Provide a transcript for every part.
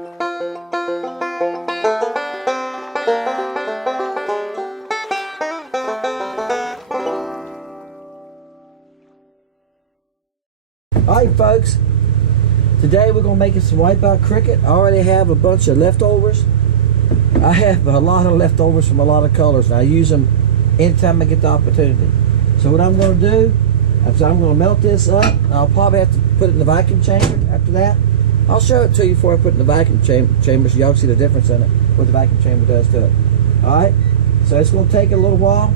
Alright folks, today we're going to make some wipeout cricket. I already have a bunch of leftovers. I have a lot of leftovers from a lot of colors, and I use them anytime I get the opportunity. So what I'm going to do is I'm going to melt this up. I'll probably have to put it in the vacuum chamber after that. I'll show it to you before I put it in the vacuum chamber so y'all see the difference in it, what the vacuum chamber does to it. Alright, so it's going to take a little while.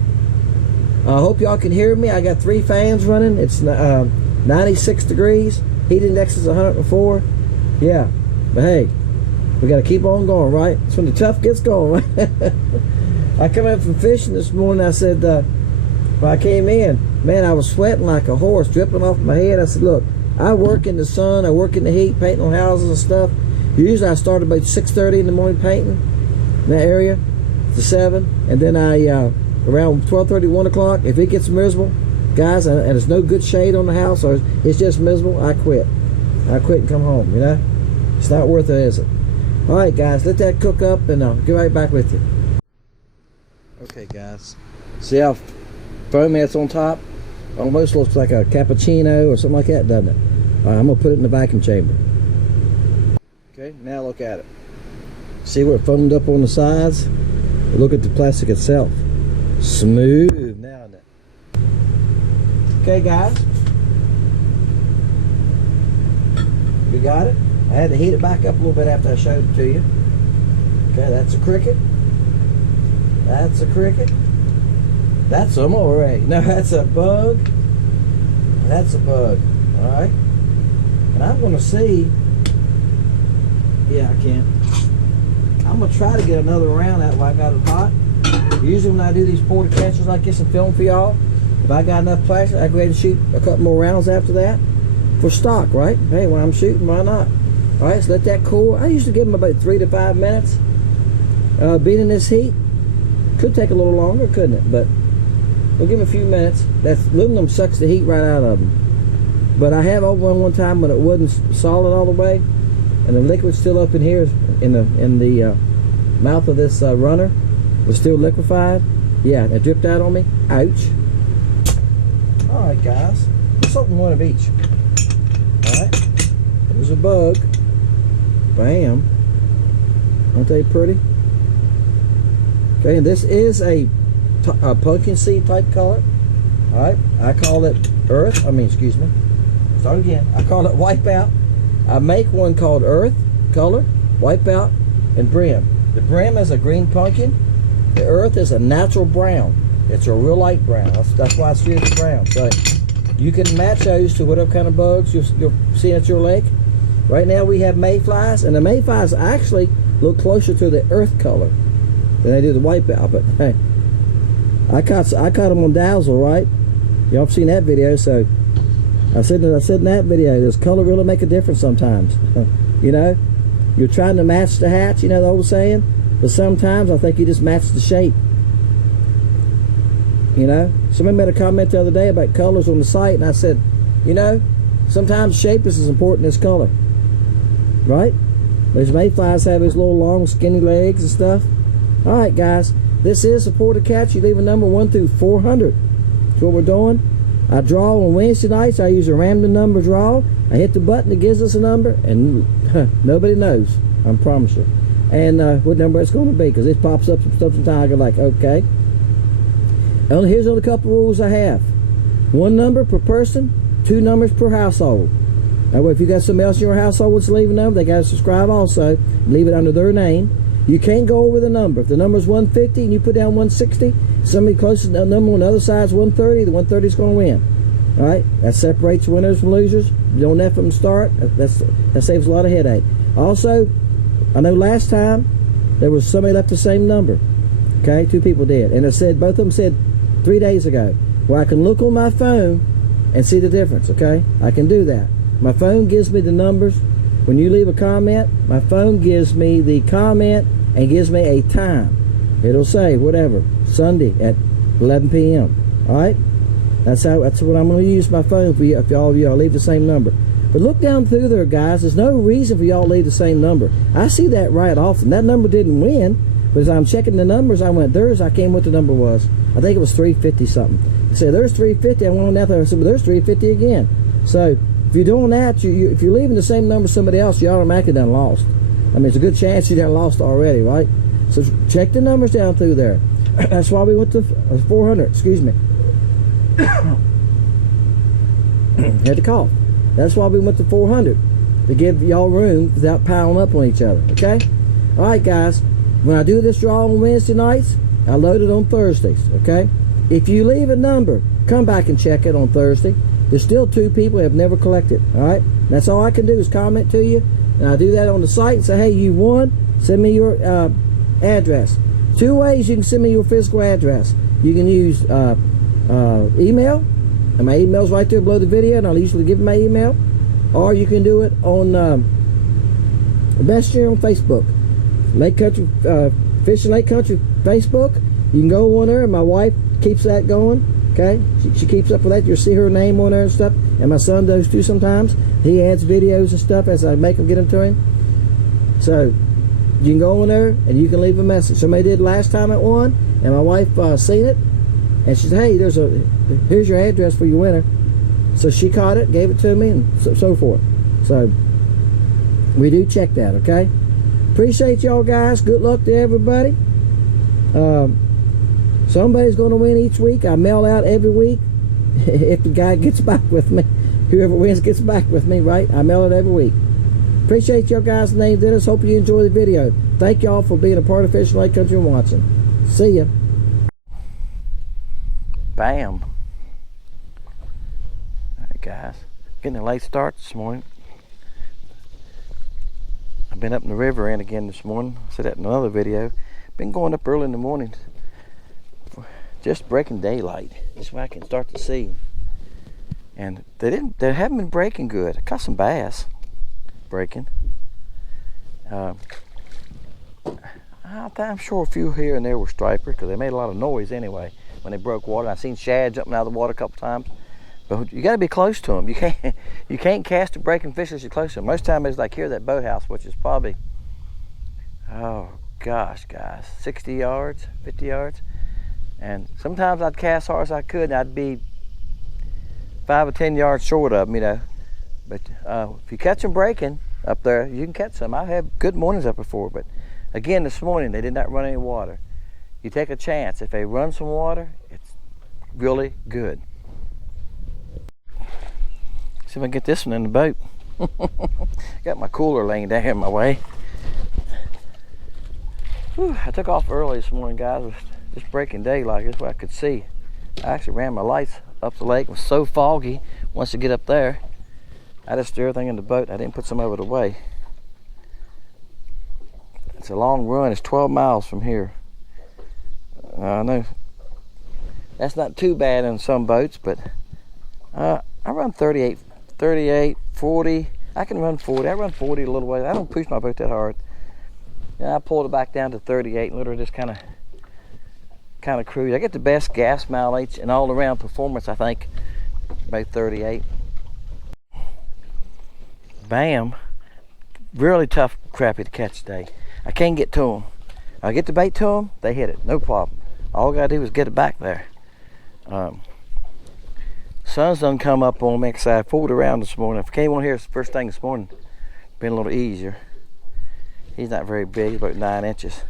I hope y'all can hear me. I got 3 fans running. It's 96 degrees. Heat index is 104. Yeah, but hey, we got to keep on going, right? It's when the tough gets going, right? I come in from fishing this morning. I said, when I came in, man, I was sweating like a horse, dripping off my head. I said, look, I work in the sun, I work in the heat, painting on houses and stuff. Usually I start about 6:30 in the morning painting in that area to 7, and then I around 12:30, 1 o'clock, if it gets miserable, guys, and there's no good shade on the house, or it's just miserable, I quit and come home. You know, it's not worth it, is it? All right, guys, let that cook up, and I'll get right back with you. Okay, guys, see how foamy it's on top? Almost looks like a cappuccino or something like that, doesn't it? All right, I'm gonna put it in the vacuum chamber. Okay, now look at it. See where it foamed up on the sides? Look at the plastic itself. Smooth now, isn't it? Okay, guys, you got it. I had to heat it back up a little bit after I showed it to you. Okay, that's a cricket. That's a cricket. That's a moray. No, that's a bug. That's a bug. All right. And I'm going to see. Yeah, I can. I'm going to try to get another round out while I got it hot. Usually when I do these porta catchers like this and film for y'all, if I got enough plastic, I go ahead and shoot a couple more rounds after that for stock, right? Hey, when I'm shooting, why not? All right, so let that cool. I usually give them about 3 to 5 minutes. Being in this heat could take a little longer, couldn't it? But we'll give them a few minutes. That aluminum sucks the heat right out of them. But I have over one time when it wasn't solid all the way, and the liquid's still up in here in the mouth of this runner was still liquefied. Yeah, it dripped out on me. Ouch. All right, guys, let's open one of each. All right, there's a bug. Bam. Aren't they pretty? Okay, and this is a pumpkin seed type color. All right, I call it earth. Excuse me. Start again. I call it wipeout. I make one called earth color, wipeout, and brim. The brim is a green pumpkin. The earth is a natural brown. It's a real light brown. That's why it's used as brown. So you can match those to whatever kind of bugs you'll see at your lake. Right now we have mayflies, and the mayflies actually look closer to the earth color than they do the wipeout. But hey, I caught them on dazzle, right? Y'all have seen that video, so I said in that video, does color really make a difference sometimes? You know, you're trying to match the hatch, you know the old saying, but sometimes I think you just match the shape. You know, somebody made a comment the other day about colors on the site, and I said, you know, sometimes shape is as important as color, right? Those mayflies have those little long skinny legs and stuff. All right, guys, this is a porta catch. You leave a number 1 through 400. That's what we're doing. I draw on Wednesday nights. I use a random number draw. I hit the button that gives us a number, and nobody knows, I promise you. And what number it's going to be, because it pops up some stuff sometimes. I go like, okay. And here's a couple rules I have. 1 number per person, 2 numbers per household. That way, if you got somebody else in your household wants to leave a number, they got to subscribe also. Leave it under their name. You can't go over the number. If the number's 150 and you put down 160, somebody close to the number on the other side is 130, the 130 is going to win. All right? That separates winners from losers. You don't let them start. That saves a lot of headache. Also, I know last time there was somebody left the same number. Okay? 2 people did. And it said, both of them said 3 days ago, where I can look on my phone and see the difference. Okay? I can do that. My phone gives me the numbers. When you leave a comment, my phone gives me the comment and gives me a time. It'll say whatever, Sunday at 11 p.m. All right, that's what I'm going to use my phone for you. If all of you all leave the same number. But look down through there, guys. There's no reason for y'all to leave the same number. I see that right often. That number didn't win, but as I'm checking the numbers, I went, I can't remember what the number was. I think it was 350 something. I said, there's 350. I went on out there and said, well, there's 350 again. So if you're doing that, if you're leaving the same number as somebody else, you automatically done lost. I mean, it's a good chance you done lost already, right? So check the numbers down through there. That's why we went to 400. Excuse me. Had to cough. That's why we went to 400, to give y'all room without piling up on each other. Okay. All right, guys. When I do this draw on Wednesday nights, I load it on Thursdays. Okay. If you leave a number, come back and check it on Thursday. There's still 2 people who have never collected. All right. That's all I can do is comment to you, and I do that on the site and say, hey, you won. Send me your address. 2 ways you can send me your physical address. You can use email, and my email's right there below the video, and I'll usually give you my email. Or you can do it on Messenger on Facebook. Lake Country Fishing Lake Country Facebook. You can go on there, and my wife keeps that going. Okay, she keeps up with that. You'll see her name on there and stuff, and my son does too sometimes. He adds videos and stuff as I make them, get them to him. So you can go on there and you can leave a message. Somebody did last time at one, and my wife seen it, and she said, hey, here's your address for your winner. So she caught it, gave it to me, and so forth. So we do check that. Okay, appreciate y'all guys. Good luck to everybody. Somebody's going to win each week. I mail out every week. If the guy gets back with me, whoever wins gets back with me, right? I mail it every week. Appreciate y'all guys' name, Dennis. Hope you enjoy the video. Thank y'all for being a part of Fishing Lake Country and watching. See ya. Bam. All right, guys. Getting a late start this morning. I've been up in the river end again this morning. I said that in another video. Been going up early in the morning. Just breaking daylight. This way I can start to see. And they haven't been breaking good. I caught some bass breaking. I'm sure a few here and there were striper because they made a lot of noise anyway when they broke water. I've seen shad jumping out of the water a couple times. But you got to be close to them. You can't cast a breaking fish as you're close to them. Most time it's like here at that boathouse, which is probably, oh gosh, guys, 60 yards, 50 yards. And sometimes I'd cast hard as I could, and I'd be 5 or 10 yards short of them, you know. But if you catch them breaking up there, you can catch some. I've had good mornings up before, but again, this morning they did not run any water. You take a chance. If they run some water, it's really good. See if I can get this one in the boat. Got my cooler laying down in my way. Whew, I took off early this morning, guys. Just breaking daylight. That's what I could see. I actually ran my lights up the lake. It was so foggy once you get up there. I just threw everything in the boat. I didn't put some over the way. It's a long run. It's 12 miles from here. I know that's not too bad in some boats, but I run 38, 40. I can run 40. I run 40 a little way. I don't push my boat that hard. And I pulled it back down to 38 and literally just kind of cruise. I get the best gas mileage and all around performance, I think, about 38. Bam. Really tough crappie to catch today. I can't get to them. I get the bait to them, they hit it, no problem. All I gotta do is get it back there. Sun's done come up on me because I fooled around this morning. If I came on here first thing this morning, been a little easier. He's not very big, he's about 9 inches.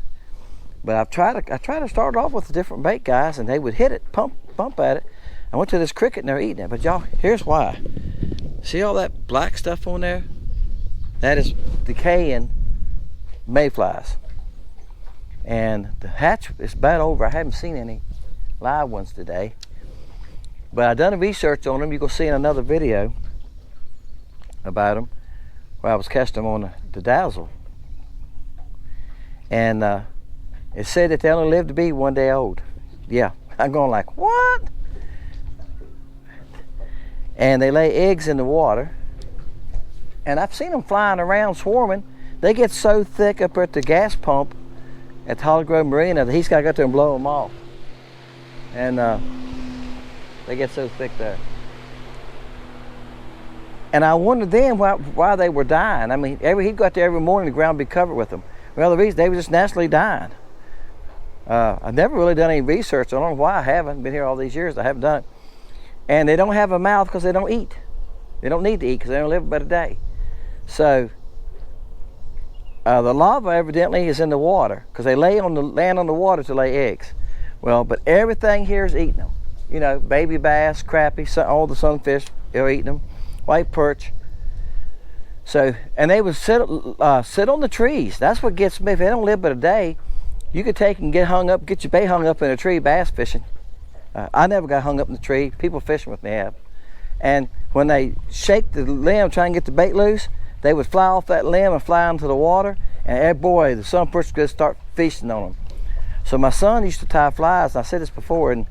But I try to start off with a different bait, guys, and they would hit it, bump at it. I went to this cricket and they're eating it. But y'all, here's why. See all that black stuff on there? That is decaying mayflies. And the hatch is about over. I haven't seen any live ones today. But I've done a research on them. You can see in another video about them where I was casting them on the dazzle. And it said that they only live to be 1 day old. Yeah, I'm going like, what? And they lay eggs in the water. And I've seen them flying around swarming. They get so thick up at the gas pump at the Holly Grove Marina that he's got to go there and blow them off. And they get so thick there. And I wondered then why they were dying. I mean, he'd go out there every morning, the ground would be covered with them. Well, the reason they were just naturally dying. I've never really done any research. I don't know why I haven't. Been here all these years, I haven't done it. And they don't have a mouth because they don't eat. They don't need to eat because they don't live but a day. So the larva evidently is in the water because they land on the water to lay eggs. Well, but everything here is eating them. You know, baby bass, crappie, all the sunfish, they're eating them. White perch. So, and they would sit on the trees. That's what gets me. If they don't live but a day, you could take and get your bait hung up in a tree bass fishing. I never got hung up in the tree. People fishing with me have. And when they shake the limb, try and get the bait loose, they would fly off that limb and fly into the water. And boy, the sunfish could start feasting on them. So my son used to tie flies. And I said this before, and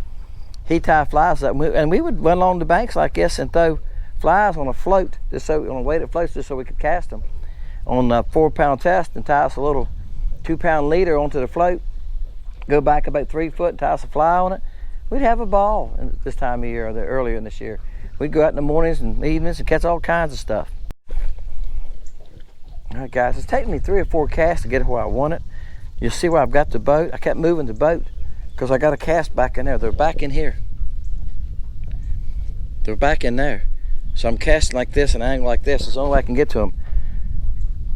he tied flies up, and we would run along the banks like this and throw flies on a float, on a weighted float, just so we could cast them on a 4-pound test, and tie us a little 2-pound leader onto the float, go back about 3 foot and tie us a fly on it. We'd have a ball this time of year, or earlier in this year. We'd go out in the mornings and evenings and catch all kinds of stuff. All right, guys, it's taken me 3 or 4 casts to get where I want it. You'll see where I've got the boat. I kept moving the boat because I got a cast back in there. They're back in here. They're back in there. So I'm casting like this, an angle like this. It's the only way I can get to them.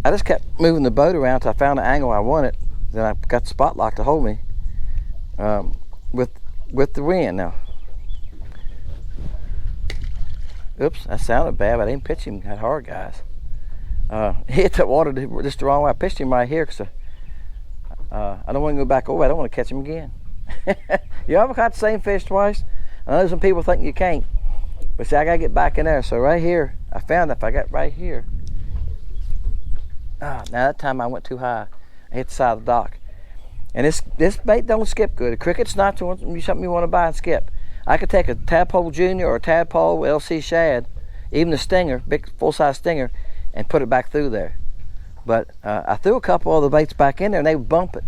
I just kept moving the boat around until I found the angle I wanted. Then I got the spot lock to hold me with the wind now. Oops, that sounded bad, but I didn't pitch him that hard, guys. He hit that water just the wrong way. I pitched him right here because I don't want to go back over. I don't want to catch him again. You ever caught the same fish twice? I know some people think you can't. But see, I gotta get back in there. So right here, I found if I got right here. Now that time I went too high. I hit the side of the dock. And this bait don't skip good. A cricket's not something you want to buy and skip. I could take a tadpole junior or a tadpole LC shad, even the stinger, big full-size stinger, and put it back through there. But I threw a couple of the baits back in there and they would bump it.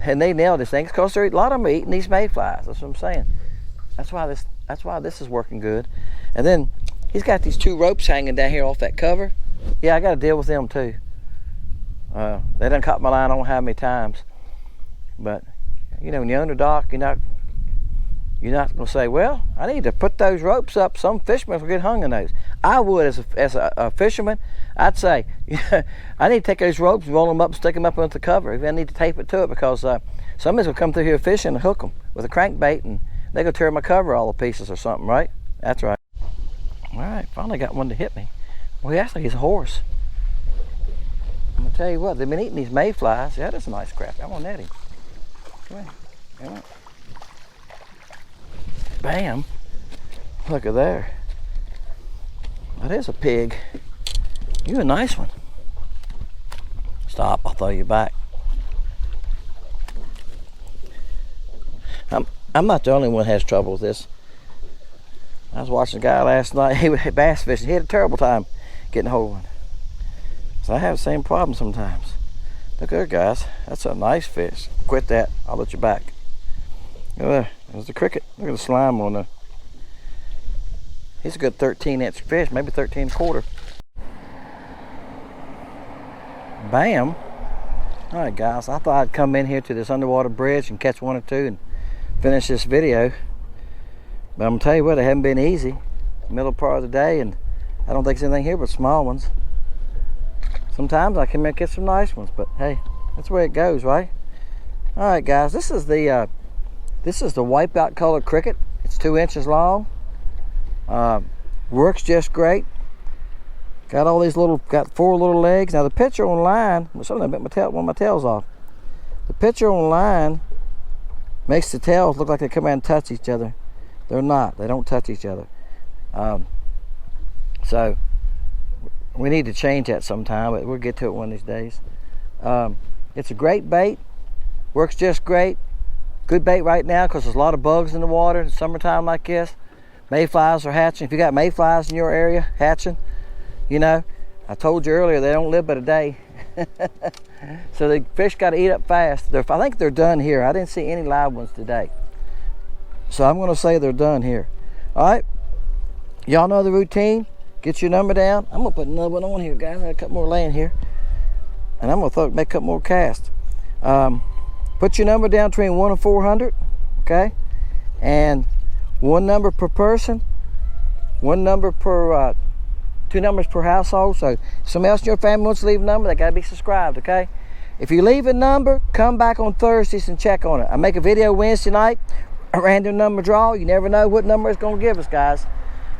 And they nailed this thing because a lot of them are eating these mayflies. That's what I'm saying. That's why this is working good. And then he's got these 2 ropes hanging down here off that cover. Yeah, I got to deal with them too. They done caught my line I don't know how many times. But you know, when you're on the dock, you're not gonna say, well, I need to put those ropes up. Some fishermen will get hung in those. I would, as a fisherman, I'd say, I need to take those ropes, roll them up, and stick them up into the cover. I need to tape it to it because somebody's gonna come through here fishing and hook them with a crankbait, and they're gonna tear my cover all to pieces or something, right? That's right. All right, finally got one to hit me. Well, he acts like he's a horse. I'm gonna tell you what, they've been eating these mayflies. Yeah, that's a nice crappie. I'm gonna net him. Come here. Come on. Bam. Look at there. That is a pig. You're a nice one. Stop, I'll throw you back. I'm not the only one that has trouble with this. I was watching a guy last night, he was bass fishing. He had a terrible time getting a hold of one. So I have the same problem sometimes. Look there, guys. That's a nice fish. Quit that. I'll let you back. Look there. There's the cricket. Look at the slime on there. He's a good 13-inch fish, maybe 13 1/4. Bam. All right, guys. I thought I'd come in here to this underwater bridge and catch 1 or 2 and finish this video. But I'm gonna tell you what, it hasn't been easy. Middle part of the day, and I don't think there's anything here but small ones. Sometimes I can get some nice ones, but hey, that's where it goes, right? All right, guys, this is the wipeout color cricket. It's 2 inches long. Works just great. Got all these got 4 little legs. Now the picture online, some of them bit one of my tails off. The picture online makes the tails look like they come out and touch each other. They're not. They don't touch each other. So we need to change that sometime, but we'll get to it one of these days. It's a great bait. Works just great. Good bait right now because there's a lot of bugs in the water in summertime like this. Mayflies are hatching. If you got mayflies in your area hatching, you know, I told you earlier they don't live but a day. So the fish got to eat up fast. I think they're done here. I didn't see any live ones today. So I'm going to say they're done here. All right. Y'all know the routine. Get your number down. I'm gonna put another one on here, guys. I got a couple more laying here, and I'm gonna make a couple more casts. Put your number down between 1 and 400, okay? And one number per person, one number per, 2 numbers per household. So if somebody else in your family wants to leave a number, they gotta be subscribed, okay? If you leave a number, come back on Thursdays and check on it. I make a video Wednesday night, a random number draw. You never know what number it's gonna give us, guys.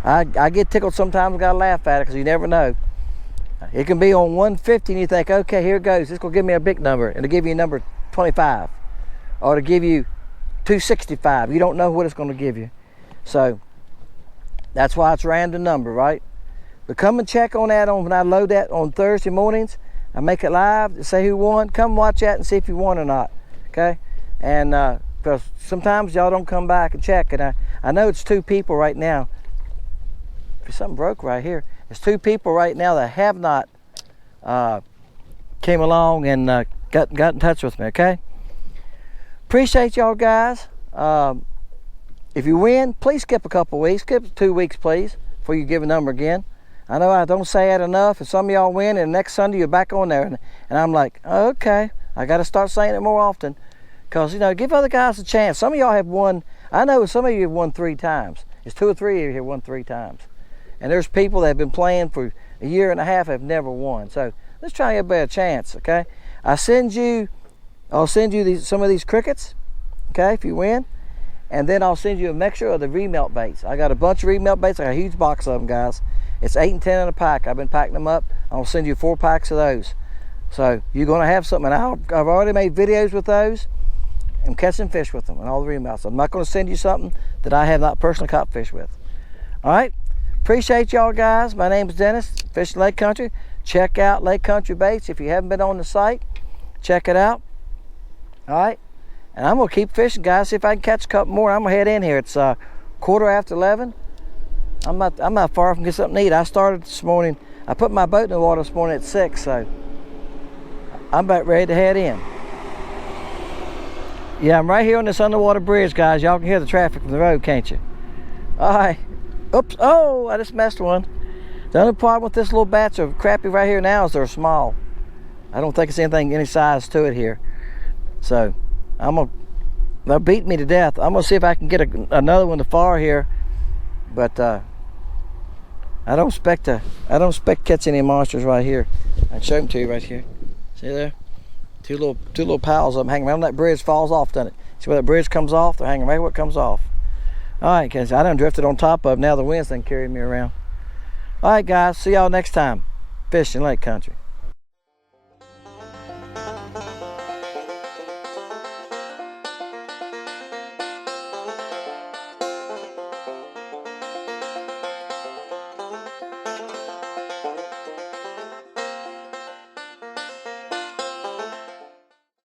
I get tickled sometimes, I gotta laugh at it because you never know. It can be on 150 and you think, okay, here it goes. It's gonna give me a big number, and it'll give you a number 25, or to give you 265. You don't know what it's gonna give you. So that's why it's a random number, right? But come and check on that when I load that on Thursday mornings. I make it live, say who won. Come watch that and see if you won or not, okay? And because sometimes y'all don't come back and check, and I know it's 2 people right now. There's something broke right here. There's 2 people right now that have not came along and got in touch with me, okay? Appreciate y'all, guys. If you win, please skip a couple weeks. Skip 2 weeks, please, before you give a number again. I know I don't say that enough, and some of y'all win, and next Sunday you're back on there, and I'm like, oh, okay, I got to start saying it more often, because, you know, give other guys a chance. Some of y'all have won. I know some of you have won 3 times. It's 2 or 3 of you have won 3 times. And there's people that have been playing for a year and a half have never won. So let's try to give everybody a chance, okay? I'll send you some of these crickets, okay, if you win. And then I'll send you a mixture of the remelt baits. I got a bunch of remelt baits. I got a huge box of them, guys. It's 8 and 10 in a pack. I've been packing them up. I'll send you 4 packs of those. So you're gonna have something. I've already made videos with those. I'm catching fish with them and all the remelts. I'm not gonna send you something that I have not personally caught fish with. All right? Appreciate y'all, guys. My name is Dennis, Fishing Lake Country. Check out Lake Country Baits. If you haven't been on the site, check it out. All right? And I'm gonna keep fishing, guys. See if I can catch a couple more. I'm gonna head in here. It's 11:15. I'm not far from getting something to eat. I started this morning. I put my boat in the water this morning at 6, so I'm about ready to head in. Yeah, I'm right here on this underwater bridge, guys. Y'all can hear the traffic from the road, can't you? All right. Oops. Oh, I just messed one. The only problem with this little batch of crappie right here now is they're small. I don't think it's anything any size to it here. So they'll beat me to death. I'm gonna see if I can get another one to far here, but I don't expect to catch any monsters right here. I can show them to you right here. See there? Two little piles of them hanging around. That bridge falls off, doesn't it? See where that bridge comes off? They're hanging right where it comes off. All right, guys, I done drifted on top of. Now the wind's done carried me around. All right, guys, see y'all next time. Fishing Lake Country.